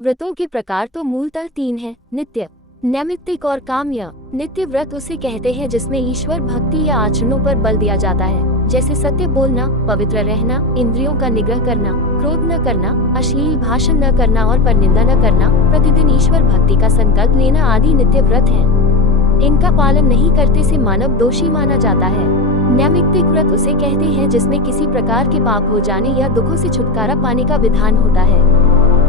व्रतों के प्रकार तो मूलतः 3 हैं। नित्य, नैमित्तिक और काम्य। नित्य व्रत उसे कहते हैं जिसमें ईश्वर भक्ति या आचरणों पर बल दिया जाता है, जैसे सत्य बोलना, पवित्र रहना, इंद्रियों का निग्रह करना, क्रोध न करना, अश्लील भाषण न करना और परनिंदा न करना, प्रतिदिन ईश्वर भक्ति का संकल्प लेना आदि नित्य व्रत हैं। इनका पालन नहीं करते से मानव दोषी माना जाता है। नैमित्तिक व्रत उसे कहते हैं जिसमें किसी प्रकार के पाप हो जाने या दुखों से छुटकारा पाने का विधान होता है।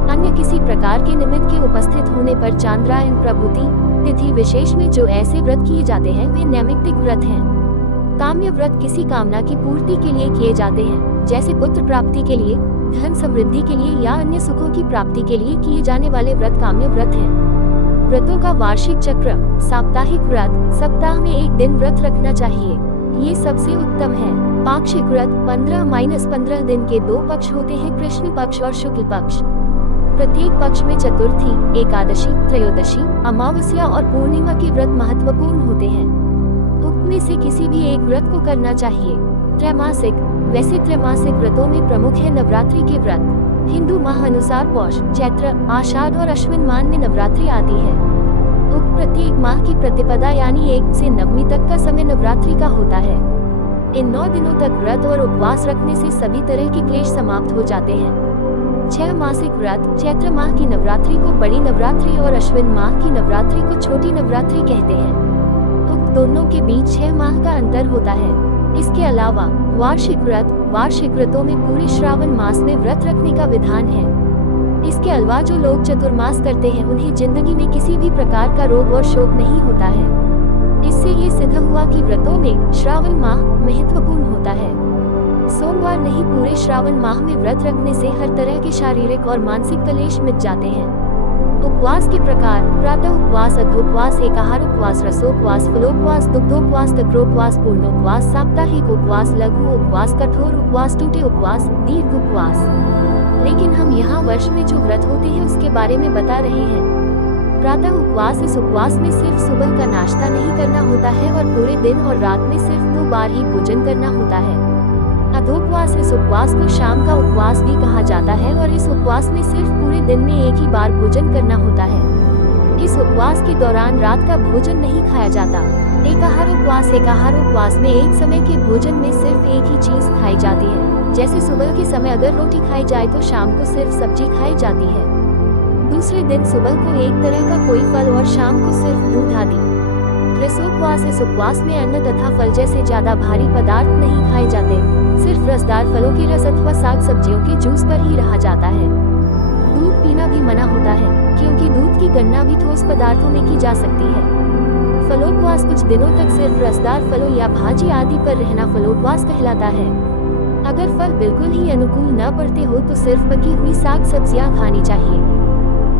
अन्य किसी प्रकार के निमित्त के उपस्थित होने पर चांद्रायन प्रभृति तिथि विशेष में जो ऐसे व्रत किए जाते हैं वे नैमित्तिक व्रत हैं। काम्य व्रत किसी कामना की पूर्ति के लिए किए जाते हैं, जैसे पुत्र प्राप्ति के लिए, धन समृद्धि के लिए या अन्य सुखों की प्राप्ति के लिए किए जाने वाले व्रत काम्य व्रत हैं। व्रतों का वार्षिक चक्र। साप्ताहिक व्रत, सप्ताह में एक दिन व्रत रखना चाहिए, ये सबसे उत्तम है। पाक्षिक व्रत 15-15 दिन के 2 पक्ष होते हैं, कृष्ण पक्ष और शुक्ल पक्ष। प्रत्येक पक्ष में चतुर्थी, एकादशी, त्रयोदशी, अमावस्या और पूर्णिमा के व्रत महत्वपूर्ण होते हैं। उक्त में से किसी भी एक व्रत को करना चाहिए। त्रैमासिक। वैसे त्रैमासिक व्रतों में प्रमुख है नवरात्रि के व्रत। हिंदू माह अनुसार पौष, चैत्र, आषाढ़ और अश्विन माह में नवरात्रि आती है। उक्त प्रत्येक माह की प्रतिपदा यानी 1 से 9वीं तक का समय नवरात्रि का होता है। इन 9 दिनों तक व्रत और उपवास रखने से सभी तरह के क्लेश समाप्त हो जाते हैं। 6 मासिक व्रत। चैत्र माह की नवरात्रि को बड़ी नवरात्रि और अश्विन माह की नवरात्रि को छोटी नवरात्रि कहते हैं। उक्त दोनों के बीच 6 माह का अंतर होता है। इसके अलावा वार्षिक व्रत। वार्षिक व्रतों में पूरे श्रावण मास में व्रत रखने का विधान है। इसके अलावा जो लोग चतुर्मास करते हैं उन्हें जिंदगी में किसी भी प्रकार का रोग और शोक नहीं होता है। इससे ये सिद्ध हुआ कि व्रतों में श्रावण माह महत्वपूर्ण होता है। सोमवार नहीं, पूरे श्रावण माह में व्रत रखने से हर तरह के शारीरिक और मानसिक कलेश मिट जाते हैं। उपवास के प्रकार। प्रातः उपवास, अध्योपवास, एकाहार उपवास, रसोपवास, फलोपवास, दुग्धोपवास, तक्रोपवास, पूर्णोपवास, साप्ताहिक उपवास, लघु उपवास, कठोर उपवास, टूटे उपवास, दीर्घ उपवास। लेकिन हम यहाँ वर्ष में जो व्रत होते हैं उसके बारे में बता रहे हैं। प्रातः उपवास। इस उपवास में सिर्फ सुबह का नाश्ता नहीं करना होता है और पूरे दिन और रात में सिर्फ 2 बार ही भोजन करना होता है। अधोपवास। इस उपवास को शाम का उपवास भी कहा जाता है और इस उपवास में सिर्फ पूरे दिन में एक ही बार भोजन करना होता है। इस उपवास के दौरान रात का भोजन नहीं खाया जाता। एकाहार उपवास। एकाहार उपवास में एक समय के भोजन में सिर्फ एक ही चीज खाई जाती है, जैसे सुबह के समय अगर रोटी खाई जाए तो शाम को सिर्फ सब्जी खाई जाती है। दूसरे दिन सुबह को एक तरह का कोई फल और शाम को सिर्फ दूध आदि। रसोपवास। इस उपवास में अन्न तथा फल जैसे ज्यादा भारी पदार्थ नहीं खाए जाते, सिर्फ रसदार फलों के रस अथवा साग सब्जियों के जूस पर ही रहा जाता है। दूध पीना भी मना होता है, क्योंकि दूध की गणना भी ठोस पदार्थों में की जा सकती है। फलोपवास। कुछ दिनों तक सिर्फ रसदार फलों या भाजी आदि पर रहना फलोपवास कहलाता है। अगर फल बिल्कुल ही अनुकूल न पड़ते हो तो सिर्फ पकी हुई साग सब्जियां खानी चाहिए।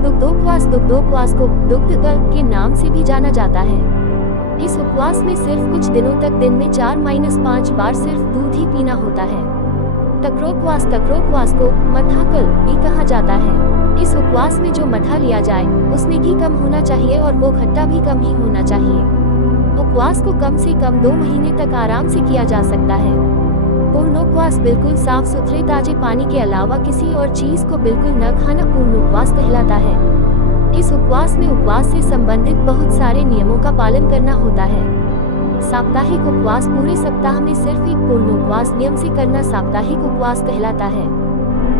दुग्धोपवास। दुग्धोपवास को दुग्धकल्प के नाम से भी जाना जाता है। इस उपवास में सिर्फ कुछ दिनों तक दिन में 4-5 बार सिर्फ दूध ही पीना होता है। तक्रोपवास। तक्रोपवास को मठाकल्प भी कहा जाता है। इस उपवास में जो मठा लिया जाए उसमें घी कम होना चाहिए और वो खट्टा भी कम ही होना चाहिए। उपवास को कम से कम 2 महीने तक आराम से किया जा सकता है। पूर्णोपवास। बिल्कुल साफ सुथरे ताजे पानी के अलावा किसी और चीज को बिल्कुल न खाना पूर्णोपवास कहलाता है। इस उपवास में उपवास से संबंधित बहुत सारे नियमों का पालन करना होता है। साप्ताहिक उपवास। पूरे सप्ताह में सिर्फ एक पूर्ण उपवास नियम से करना साप्ताहिक उपवास कहलाता है।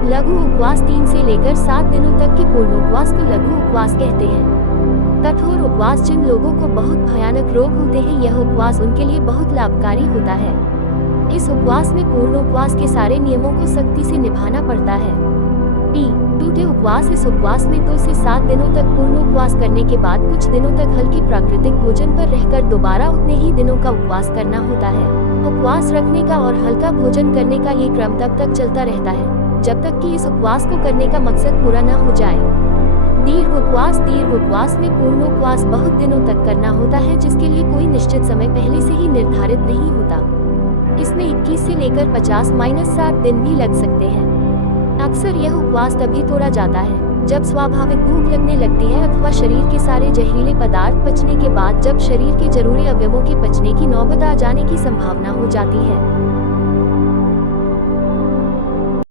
लघु उपवास। 3 से लेकर 7 दिनों तक के पूर्ण उपवास को लघु उपवास कहते हैं। कठोर उपवास। जिन लोगों को बहुत भयानक रोग होते हैं यह उपवास उनके लिए बहुत लाभकारी होता है। इस उपवास में पूर्ण उपवास के सारे नियमों को सख्ती से निभाना पड़ता है। टूटे उपवास। इस उपवास में 2 से 7 दिनों तक पूर्ण उपवास करने के बाद कुछ दिनों तक हल्की प्राकृतिक भोजन पर रहकर दोबारा उतने ही दिनों का उपवास करना होता है। उपवास रखने का और हल्का भोजन करने का ये क्रम तब तक चलता रहता है जब तक कि इस उपवास को करने का मकसद पूरा न हो जाए। दीर्घ उपवास। दीर्घ उपवास में पूर्ण उपवास बहुत दिनों तक करना होता है, जिसके लिए कोई निश्चित समय पहले से ही निर्धारित नहीं होता। इसमें 21 से लेकर 50-60 दिन भी लग सकते हैं। अक्सर यह उपवास तभी तोड़ा जाता है जब स्वाभाविक भूख लगने लगती है अथवा शरीर के सारे जहरीले पदार्थ पचने के बाद जब शरीर के जरूरी अवयवों के पचने की नौबत आ जाने की संभावना हो जाती है।